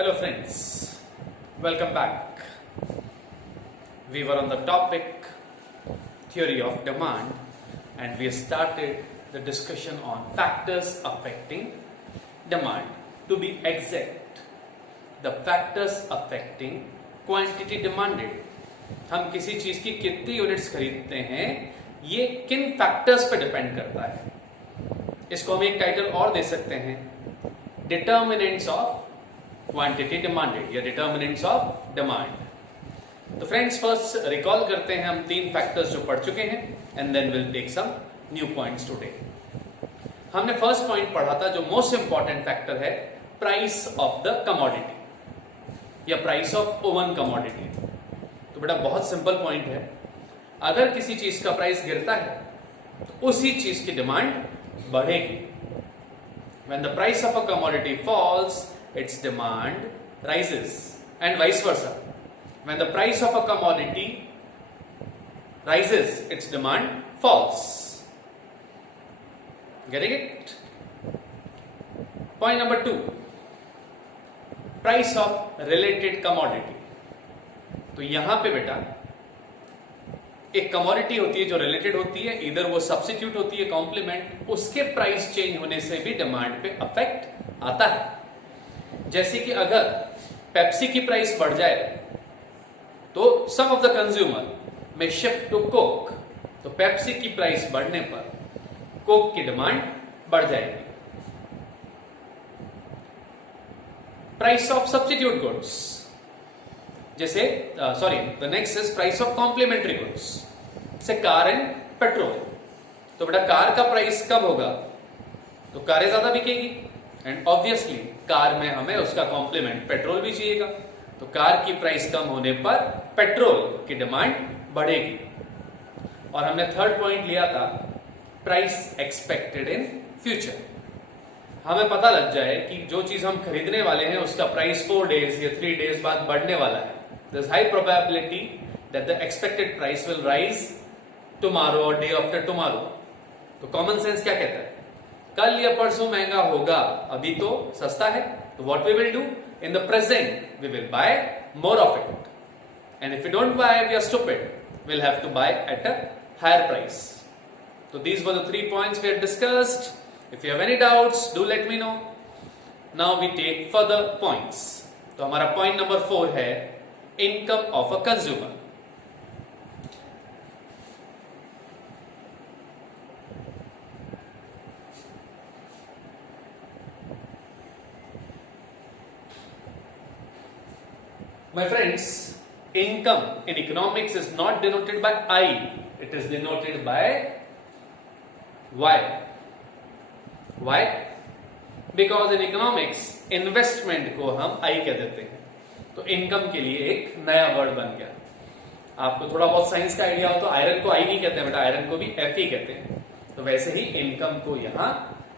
Hello friends, welcome back. We were on the topic theory of demand and we started the discussion on factors affecting demand. To be exact, the factors affecting quantity demanded. हम किसी चीज की कितनी units खरीदते हैं ये किन factors पे डिपेंड करता है। इसको हम एक टाइटल और दे सकते हैं, डिटर्मिनेंट्स ऑफ क्वांटिटी डिमांडेड या डिटर्मिनेंट्स ऑफ डिमांड। तो फ्रेंड्स फर्स्ट रिकॉल करते हैं हम तीन फैक्टर्स जो पढ़ चुके हैं and then will take some new points today. हमने फर्स्ट पॉइंट पढ़ा था जो मोस्ट इंपॉर्टेंट फैक्टर है, प्राइस ऑफ द कमोडिटी या प्राइस ऑफ वन कमोडिटी। तो बेटा बहुत सिंपल पॉइंट है, अगर किसी चीज का प्राइस गिरता है तो उसी चीज की डिमांड बढ़ेगी। When the price of a commodity falls, its demand rises and vice versa. When the price of a commodity rises, its demand falls. Getting it? Point number 2, price of related commodity. तो यहां पे बेटा एक commodity होती है जो related होती है, इधर वो सब्स्टिट्यूट होती है कॉम्प्लीमेंट, उसके प्राइस चेंज होने से भी डिमांड पे अफेक्ट आता है। जैसे कि अगर पेप्सी की प्राइस बढ़ जाए तो सम ऑफ द कंज्यूमर में शिफ्ट टू कोक, तो पेप्सी की प्राइस बढ़ने पर कोक की डिमांड बढ़ जाएगी। प्राइस ऑफ सब्स्टिट्यूट गुड्स, जैसे the next is price of complementary goods, say car and petrol. तो बेटा कार का प्राइस कब होगा तो कारें ज्यादा बिकेगी एंड ऑब्वियसली कार में हमें उसका कॉम्प्लीमेंट पेट्रोल भी चाहिएगा, तो कार की प्राइस कम होने पर पेट्रोल की डिमांड बढ़ेगी। और हमने थर्ड पॉइंट लिया था प्राइस एक्सपेक्टेड इन फ्यूचर। हमें पता लग जाए कि जो चीज हम खरीदने वाले हैं उसका प्राइस 4 डेज या 3 डेज बाद बढ़ने वाला है, there's high probability that the expected price will rise tomorrow or day after tomorrow. तो कॉमन सेंस क्या कहता है, कल या परसों महंगा होगा, अभी तो सस्ता है। तो what we will do in the present, we will buy more of it, and if we don't buy we are stupid, we'll have to buy at a higher price. So these were the 3 points we had discussed. If you have any doubts do let me know. Now we take further points. तो हमारा point number 4 है income of a consumer. My friends, income in economics is not denoted by I, it is denoted by Y. Why? Because in economics investment को हम I कह देते हैं, तो income के लिए एक नया वर्ड बन गया। आपको थोड़ा बहुत साइंस का आइडिया हो तो आयरन को आई नहीं कहते हैं बेटा, आयरन को भी एफ ही कहते हैं। तो वैसे ही इनकम को यहां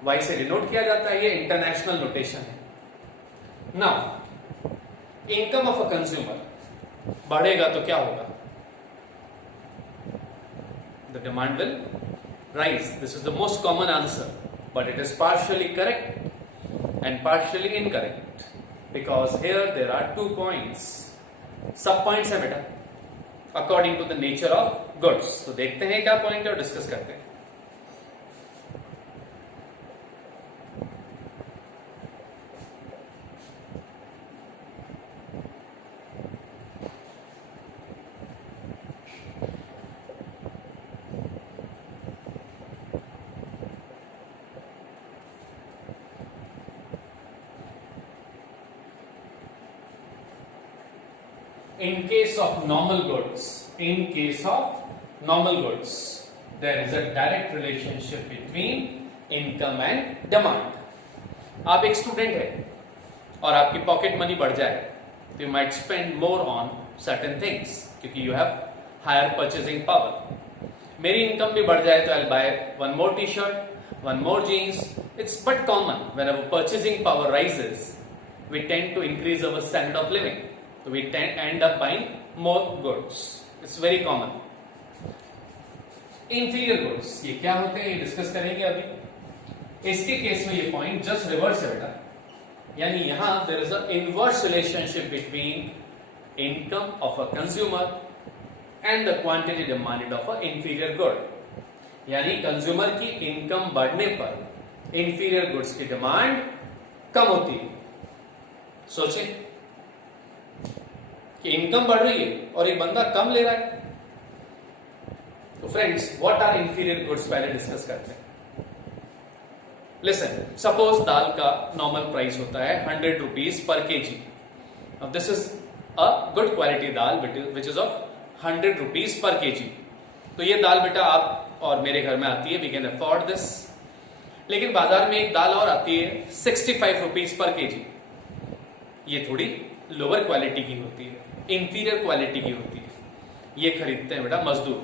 वाई से डिनोट किया जाता है, ये इंटरनेशनल नोटेशन है। Now income of a consumer बढ़ेगा तो क्या होगा, the demand will rise. This is the most common answer, but it is partially correct and partially incorrect, because here there are 2 points, sub points है बेटा according to the nature of goods. तो देखते हैं क्या point है और discuss करते हैं। In case of normal goods, there is a direct relationship between income and demand. आप एक स्टूडेंट है और आपकी पॉकेट मनी बढ़ जाए तो you might spend more on certain things क्योंकि you have higher purchasing power. मेरी इनकम भी बढ़ जाए तो I'll buy one more t-shirt, one more jeans. It's but common whenever purchasing power rises, we tend to increase our standard of living. So we end up buying more goods. It's very common. Inferior goods ये क्या होते हैं ये discuss करेंगे अभी। इसके case में ये पॉइंट जस्ट रिवर्स है बेटा। यानी यहां there is a inverse relationship between income of a consumer and the quantity demanded of a inferior good. यानी कंज्यूमर की इनकम बढ़ने पर इंफीरियर गुड्स की डिमांड कम होती है। सोचें कि इनकम बढ़ रही है और एक बंदा कम ले रहा है। तो friends, what are inferior goods पहले डिस्कस करते हैं। लिसन, सपोज दाल का नॉर्मल प्राइस होता है 100 रुपीज पर केजी। अब this is a good quality dal which is of 100 rupees per KG. तो ये दाल बेटा आप और मेरे घर में आती है, वी कैन अफोर्ड दिस। लेकिन बाजार में एक दाल और आती है 65 रुपीज पर केजी। ये थोड़ी लोअर क्वालिटी की होती है, इंफीरियर क्वालिटी की होती है। ये खरीदते हैं बेटा मजदूर,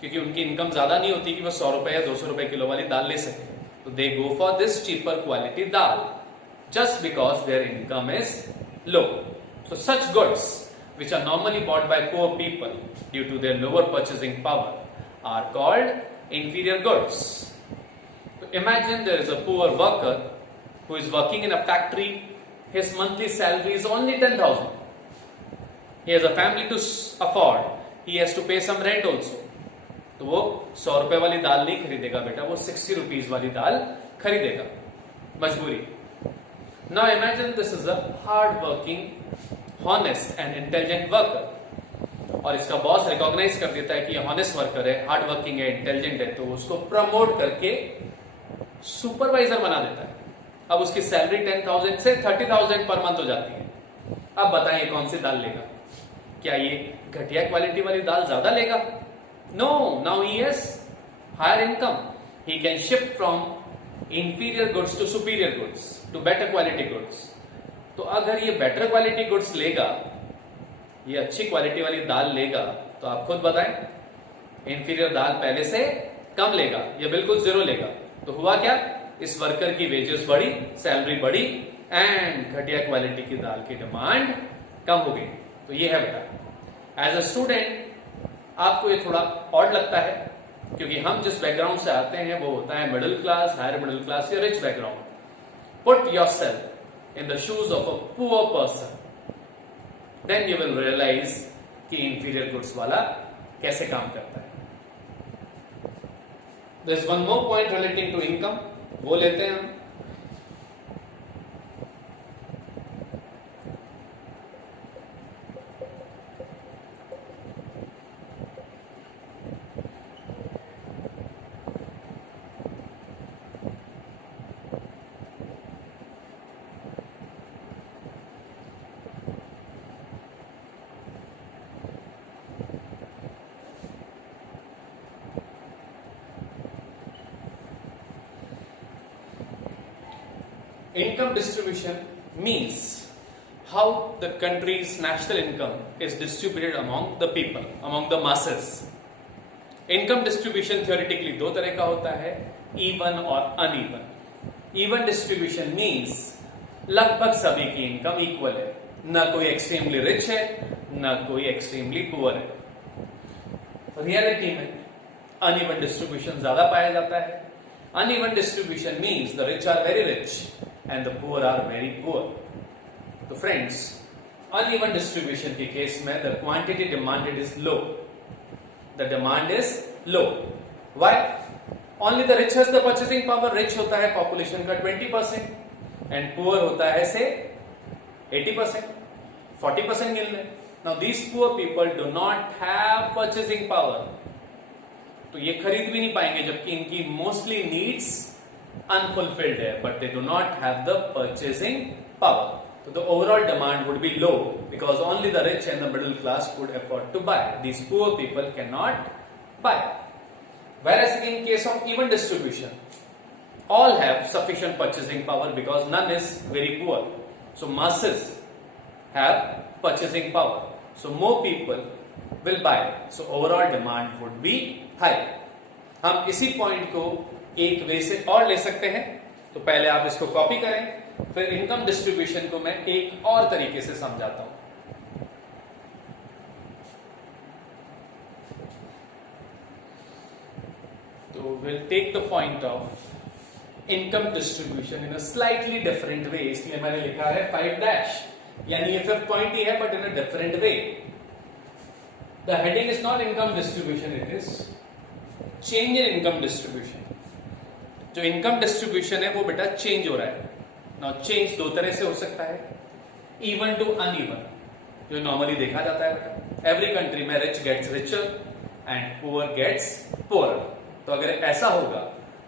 क्योंकि उनकी इनकम ज्यादा नहीं होती कि वो 100 रुपए या 200 रुपए किलो वाली दाल ले सके। तो they go for this cheaper quality dal just because their income is low. So such goods which are normally bought by poor people due to their lower purchasing power are called inferior goods. So imagine there is a poor worker who is working in a factory. His monthly salary is only 10,000. He has a family to afford. He has to pay some rent also. तो वो 100 रुपए वाली दाल नहीं खरीदेगा बेटा, वो 60 rupees वाली दाल खरीदेगा, मजबूरी। Now imagine this is a hard working, honest and intelligent worker. और इसका बॉस रिकॉग्नाइज कर देता है कि ये हॉनेस्ट वर्कर है, हार्ड वर्किंग है, इंटेलिजेंट है, तो उसको प्रमोट करके सुपरवाइजर बना देता है। अब उसकी सैलरी 10,000 से 30,000 पर मंथ हो जाती है। अब बताएं कौन सी दाल लेगा? क्या ये घटिया क्वालिटी वाली दाल ज्यादा लेगा? No, now he has higher income, he can shift from inferior goods to superior goods to better quality goods. तो अगर ये बेटर क्वालिटी गुड्स लेगा, ये अच्छी क्वालिटी वाली दाल लेगा, तो आप खुद बताएं, इंफीरियर दाल पहले से कम लेगा या बिल्कुल जीरो लेगा। तो हुआ क्या? इस वर्कर की वेजेस बढ़ी, सैलरी बढ़ी एंड घटिया क्वालिटी की दाल की डिमांड कम हो गई। तो ये है बेटा। एज अ स्टूडेंट आपको ये थोड़ा ऑड लगता है, क्योंकि हम जिस बैकग्राउंड से आते हैं वो होता है middle class, higher middle class या rich background. Put yourself in the shoes of a poor person, then you will realize कि inferior goods वाला कैसे काम करता है। There is one more point relating to income, वो लेते हैं हम। Income distribution means how the country's national income is distributed among the people, among the masses. Income distribution theoretically दो तरह का होता है, even और uneven. Even distribution means लगभग सभी की इनकम इक्वल है, न कोई एक्सट्रीमली रिच है न कोई एक्सट्रीमली पुअर है। रियलिटी में uneven distribution ज्यादा पाया जाता है। Uneven distribution means the rich are very rich and the poor are very poor. तो friends, uneven distribution के केस में the quantity demanded is low. The demand is low. Why? Only the rich has the purchasing power. Rich होता है population का 20% and poor होता है से 80%, 40% मिल रहे। Now these poor people do not have purchasing power. तो ये खरीद भी नहीं पाएंगे, जबकि इनकी मोस्टली नीड्स अनफुलफिल्ड है, but they do not have the purchasing power. तो the overall demand would be low because only the rich and the middle class could afford to buy, these poor people can not buy. Whereas in case of even distribution, all have sufficient purchasing power because none is very poor. So masses have purchasing power. So more people will buy. So overall demand would be high. हम इसी point को एक वे से और ले सकते हैं। तो पहले आप इसको कॉपी करें, फिर इनकम डिस्ट्रीब्यूशन को मैं एक और तरीके से समझाता हूं। तो we'll take the point of income distribution in a slightly different way, इसलिए मैंने लिखा है 5 डैश, यानी ये फिफ्थ पॉइंट ही है but in a different way. The heading is not income distribution, it is change in income distribution. जो income distribution है वो बेटा चेंज हो रहा है. नाउ चेंज दो तरह से हो सकता है, इवन टू अनइवन, जो नॉर्मली देखा जाता है बेटा. एवरी कंट्री में rich gets richer and poor gets poor. तो अगर ऐसा होगा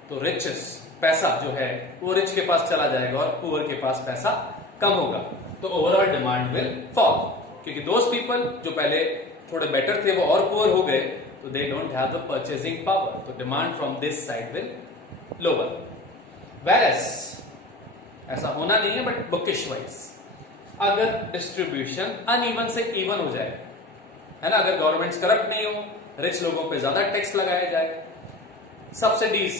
तो रिचेस पैसा जो है वो रिच के पास चला जाएगा और पुअर के पास पैसा कम होगा, तो ओवरऑल डिमांड विल फॉल. क्योंकि दोज पीपल जो पहले थोड़े बेटर थे वो और पुअर हो गए, तो they don't have the purchasing power, तो demand from this side will lower. Whereas ऐसा होना नहीं है, बट बुकिश वाइज अगर डिस्ट्रीब्यूशन अनइवन से इवन हो जाए, है ना, अगर गवर्नमेंट्स करप्ट नहीं हो, रिच लोगों पे ज्यादा टैक्स लगाया जाए, सब्सिडीज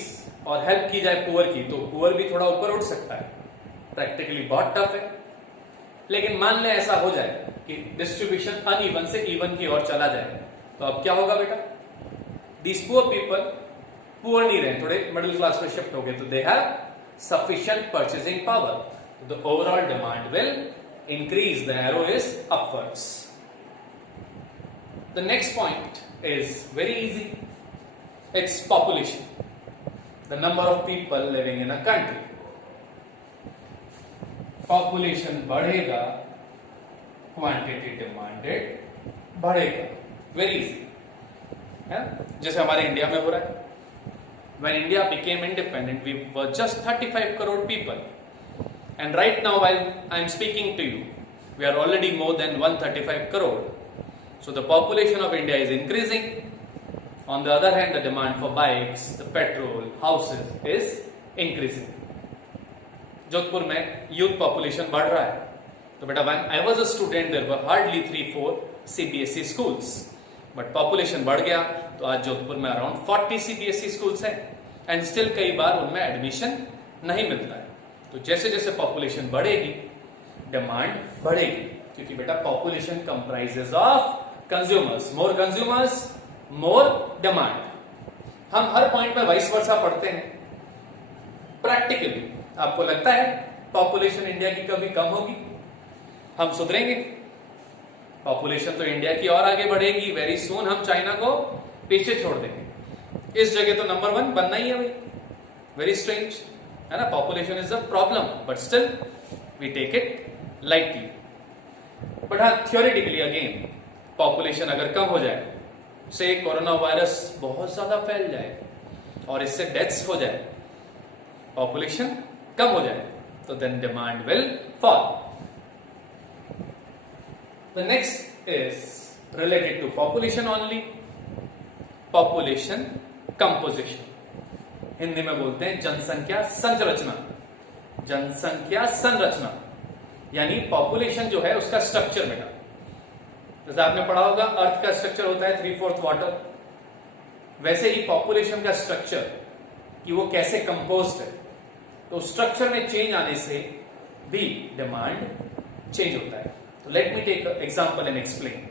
और हेल्प की जाए पुअर की, तो पुअर भी थोड़ा ऊपर उठ सकता है. प्रैक्टिकली बहुत टफ है, लेकिन मान ले ऐसा हो जाए कि डिस्ट्रीब्यूशन अनइवन से इवन की ओर चला जाए, तो अब क्या होगा बेटा? दीज पुअर पीपल पुअर नहीं रहे, थोड़े मिडिल क्लास में शिफ्ट हो गए, तो they have sufficient purchasing power. The overall demand will increase. The arrow is upwards. The next point is very easy. It's population. The number of people living in a country. Population बढ़ेगा, quantity demanded बढ़ेगा. Very easy. है? जैसे हमारे India में हो रहा है. When India became independent, we were just 35 crore people. And right now, while I am speaking to you, we are already more than 135 crore. So the population of India is increasing. On the other hand, the demand for bikes, the petrol, houses is increasing. Jodhpur में youth population बढ़ रहा है. तो बेटा, when I was a student, there were hardly 3-4 CBSE schools. But population बढ़ गया, तो आज जोधपुर में अराउंड 40 सीबीएसई स्कूल्स हैं, एंड स्टिल कई बार उनमें एडमिशन नहीं मिलता है. तो जैसे जैसे पॉपुलेशन बढ़ेगी, डिमांड बढ़ेगी, क्योंकि बेटा population comprises of consumers, more demand. हम हर पॉइंट में वाइस वर्सा पढ़ते हैं. प्रैक्टिकली आपको लगता है पॉपुलेशन इंडिया की कभी कम होगी? हम सुधरेंगे? पॉपुलेशन तो इंडिया की और आगे बढ़ेगी. वेरी सून हम चाइना को पीछे छोड़ देंगे. इस जगह तो नंबर 1 बनना ही है भाई. वेरी स्ट्रेंज, है ना. Population is a problem, but still we take it lightly. But हाँ, थियोरेटिकली अगेन, पॉपुलेशन अगर कम हो जाए, से कोरोना वायरस बहुत ज्यादा फैल जाए और इससे डेथ्स हो जाए, पॉपुलेशन कम हो जाए, तो then demand will fall. The next is related to population only. Population composition. Hindi में बोलते हैं जनसंख्या संरचना. जनसंख्या संरचना यानी पॉपुलेशन जो है उसका स्ट्रक्चर बेटा. जैसे आपने पढ़ा होगा अर्थ का स्ट्रक्चर होता है 3/4 वाटर, वैसे ही पॉपुलेशन का स्ट्रक्चर कि वो कैसे कंपोज्ड है. तो स्ट्रक्चर में चेंज आने से भी डिमांड चेंज होता है. So let me take an example and explain.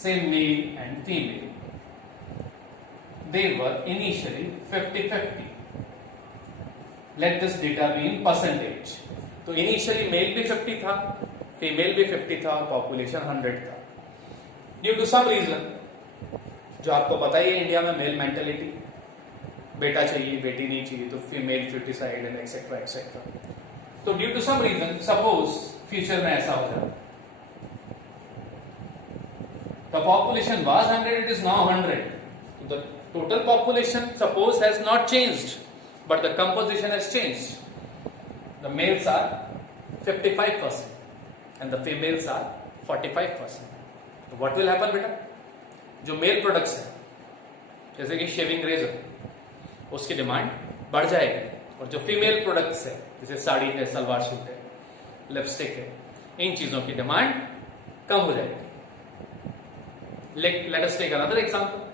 Say male and female. They were initially 50-50. Let this data be in percentage. तो initially male भी 50 था, female भी 50 था, population 100 था. Due to some reason, जो आपको पता ही है इंडिया में मेल मेंटेलिटी, बेटा चाहिए बेटी नहीं चाहिए, तो female foeticide and etcetera etcetera. तो due to some reason, suppose future में ऐसा हो जाए, the population was 100, it is now 100. The total population suppose has not changed, but the composition has changed. The males are 55% and the females are 45%. तो what will happen बेटा? जो mail products है, जैसे कि शेविंग रेजर, उसकी demand बढ़ जाएगी, और जो फीमेल प्रोडक्ट्स है, जैसे साड़ी है, सलवार सूट है, लिपस्टिक है, इन चीजों की डिमांड कम हो जाएगी. Let us take another example.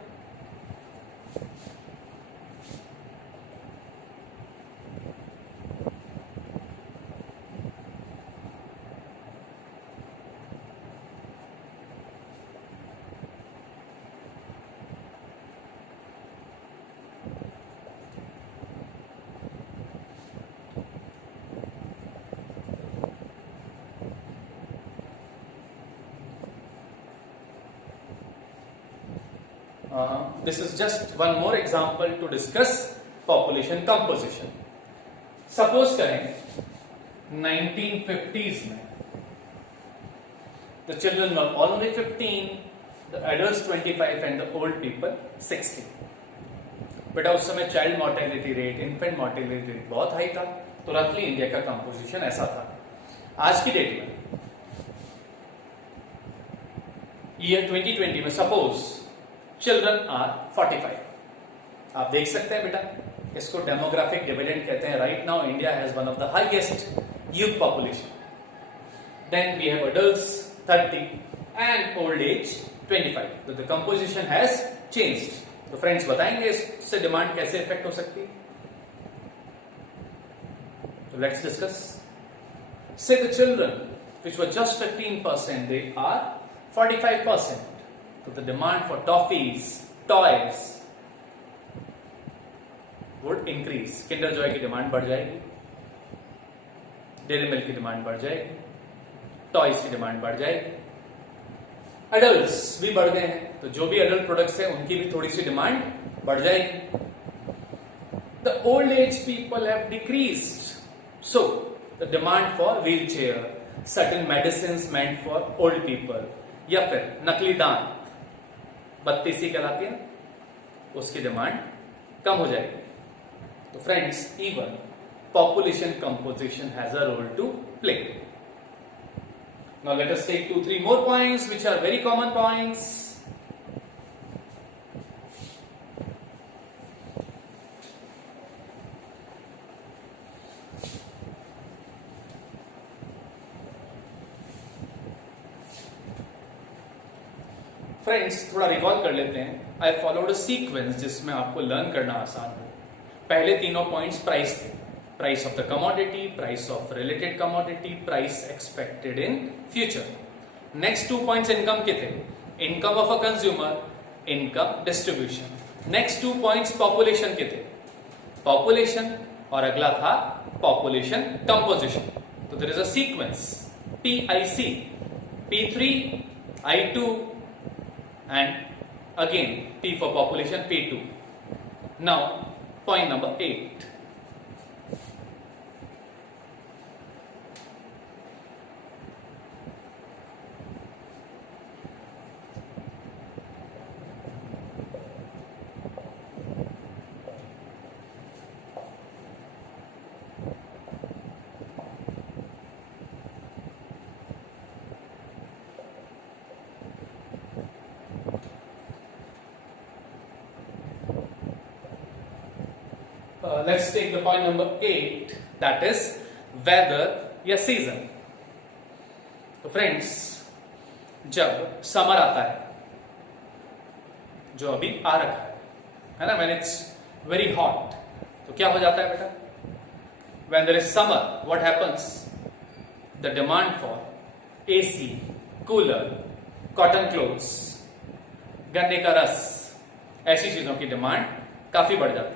this is just one more example to discuss population composition. Suppose करें 1950s में the children were only 15, the adults 25 and the old people 60. बेटा उस समय child mortality rate, infant mortality rate बहुत high था, तो रफली India का कंपोजिशन ऐसा था. आज की डेट में ईयर 2020 में सपोज चिल्ड्रन आर 45. आप देख सकते हैं बेटा, इसको डेमोग्राफिक डिविडेंड कहते हैं. Right now India has one of the highest youth population. Then we have adults 30 and old age 25. तो द कंपोजिशन हैज चेंज्ड. तो फ्रेंड्स बताएंगे इससे डिमांड कैसे इफेक्ट हो सकती है. तो let's discuss. Say the children which were just 15%, they are 45%. So the demand for toffees, toys would increase. Kinder Joy की डिमांड बढ़ जाएगी, डेयरी मिल्क की डिमांड बढ़ जाएगी, टॉयज की डिमांड बढ़ जाएगी. एडल्ट्स भी बढ़ गए हैं, तो जो भी एडल्ट प्रोडक्ट्स हैं उनकी भी थोड़ी सी डिमांड बढ़ जाएगी. The old age people have decreased, so the demand for wheel chair, certain medicine meant for old people, या फिर नकली दांत, बत्तीसी कहलाती है, उसकी डिमांड कम हो जाएगी. तो friends, even population composition has a role to play. Now let us take 2-3 more points which are very common points. Friends, थोड़ा रिकॉल कर लेते हैं. आई फॉलोड अ सीक्वेंस जिसमें आपको लर्न करना आसान हो. पहले तीनों पॉइंट्स प्राइस थे. Price of the commodity, price of related commodity, price expected in future. Next 2 points income के थे. Income of a consumer, income distribution. Next 2 points population के थे. पॉपुलेशन और अगला था पॉपुलेशन कंपोजिशन. तो there is a sequence PIC, P3, I2 and again P for population, P2. Now point number 8. Let's take the point number 8, that is weather या season. तो friends, जब summer आता है, जो अभी आ रखा है ना, when it's very hot, तो क्या हो जाता है बेटा? When there is summer, what happens? The demand for AC, cooler, cotton clothes, गन्ने का रस, ऐसी चीजों की डिमांड काफी बढ़ जाती है.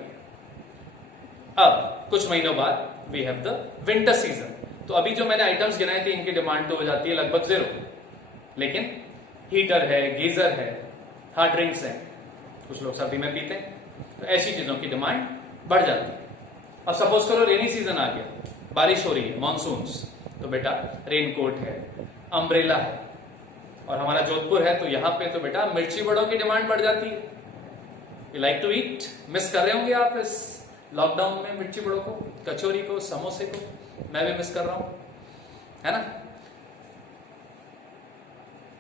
अब कुछ महीनों बाद we have the winter season. तो अभी जो मैंने आइटम्स गिनाए थे, इनकी डिमांड तो हो जाती है लगभग 0. लेकिन हीटर है, गीजर है, हार्ड ड्रिंक्स है, कुछ लोग सर्दी में पीते हैं, तो ऐसी चीजों की डिमांड बढ़ जाती है. अब सपोज करो रेनी सीजन आ गया, बारिश हो रही है, मानसून्स, तो बेटा रेनकोट है, अम्ब्रेला है. और हमारा जोधपुर है, तो यहाँ पे तो बेटा मिर्ची बड़ों की डिमांड बढ़ जाती है. You like to eat, miss कर रहे होंगे आप इस लॉकडाउन में मिर्ची बड़ों को, कचौरी को, समोसे को. मैं भी मिस कर रहा हूं, है ना.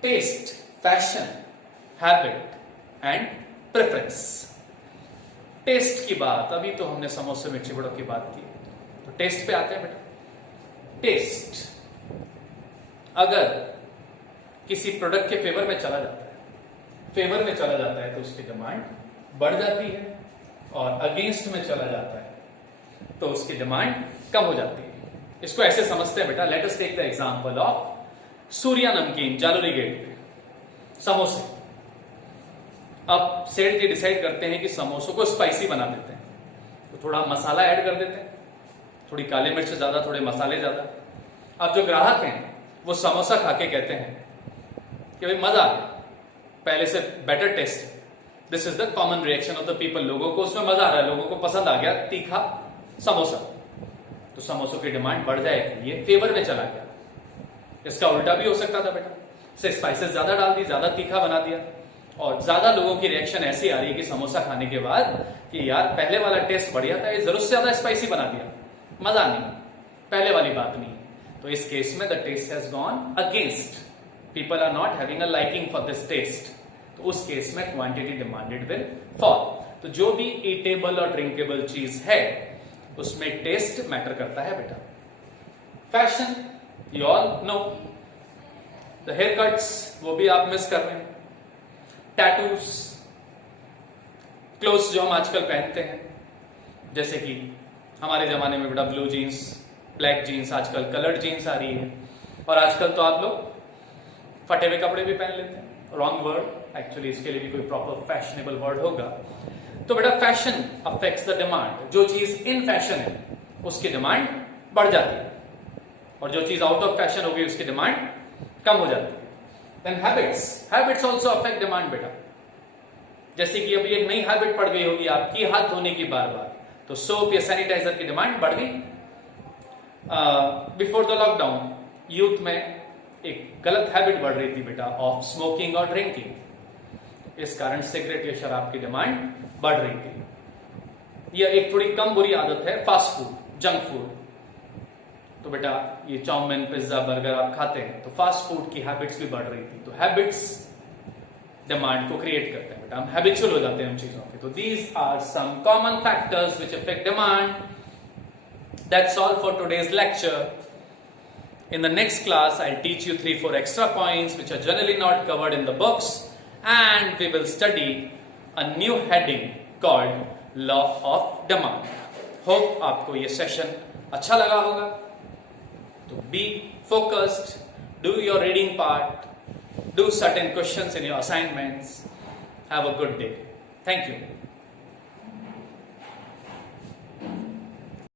Taste, fashion, habit and preference. Taste की बात, अभी तो हमने समोसे मिर्ची बड़ों की बात की, तो टेस्ट पे आते हैं बेटा. टेस्ट अगर किसी प्रोडक्ट के फेवर में चला जाता है, तो उसकी डिमांड बढ़ जाती है, और अगेंस्ट में चला जाता है तो उसकी डिमांड कम हो जाती है. इसको ऐसे समझते हैं बेटा. Let us take the example of Surya Namkeen, Jalori gate पे समोसे. अब सेठ जी डिसाइड करते हैं कि समोसों को स्पाइसी बना देते हैं, तो थोड़ा मसाला ऐड कर देते हैं, थोड़ी काली मिर्च ज्यादा, थोड़े मसाले ज्यादा. अब जो ग्राहक हैं वो समोसा खा के कहते हैं कि भाई मजा आ गया, पहले से बेटर टेस्ट है. This is the common reaction of the people. लोगों को उसमें मजा आ रहा है, लोगों को पसंद आ गया तीखा समोसा, तो समोसों की डिमांड बढ़ जाएगी. ये फेवर में चला गया. इसका उल्टा भी हो सकता था बेटा, से स्पाइसेस ज्यादा डाल दी, ज्यादा तीखा बना दिया, और ज्यादा लोगों की रिएक्शन ऐसी आ रही है कि समोसा खाने के बाद कि यार पहले वाला टेस्ट बढ़िया था, ये जरूरत से ज्यादा स्पाइसी बना दिया, मजा नहीं, पहले वाली बात नहीं. तो इस केस में the taste has gone against, people are not having a liking for this taste. तो उस केस में क्वांटिटी डिमांडेड विल फॉल. तो जो भी ईटेबल और ड्रिंकेबल चीज है उसमें टेस्ट मैटर करता है बेटा. Fashion, you all know. The hair cuts, वो भी आप मिस कर रहे हैं. टैटूज, क्लोथ्स जो हम आजकल पहनते हैं, जैसे कि हमारे जमाने में बेटा ब्लू जीन्स, ब्लैक जीन्स, आजकल कलर्ड जीन्स आ रही है, और आजकल तो आप लोग फटे हुए कपड़े भी पहन लेते हैं. रॉन्ग वर्ड, एक्चुअली इसके लिए भी कोई प्रॉपर फैशनेबल वर्ड होगा. तो बेटा फैशन अफेक्ट्स द डिमांड. जो चीज इन फैशन है उसकी डिमांड बढ़ जाती है, और जो चीज आउट ऑफ फैशन होगी उसकी डिमांड कम हो जाती है. Then habits, habits also affect demand बेटा. जैसे कि अभी एक नई हैबिट पड़ गई होगी आपकी हाथ धोने की बार बार, तो सोप या सैनिटाइजर की डिमांड बढ़ गई. बिफोर द लॉकडाउन यूथ में एक गलत हैबिट बढ़ रही थी बेटा ऑफ स्मोकिंग और ड्रिंकिंग. इस कारण सिगरेट या शराब की डिमांड बढ़ रही थी. यह एक थोड़ी कम बुरी आदत है फास्ट फूड, जंक फूड. तो बेटा ये चाउमीन, पिज्जा, बर्गर आप खाते हैं, तो फास्ट फूड की हैबिट्स भी बढ़ रही थी. तो हैबिट्स डिमांड को क्रिएट करते हैं बेटा, हम हैबिचुअल हो जाते हैं उन चीजों के. तो these are some common factors which affect demand. That's all for today's lecture. In the next class, I'll teach you 3-4 extra points which are generally not covered in the books, and we will study a new heading called Law of Demand. Hope आपको ये session अच्छा लगा होगा. तो be focused, do your reading part, do certain questions in your assignments. Have a good day. Thank you.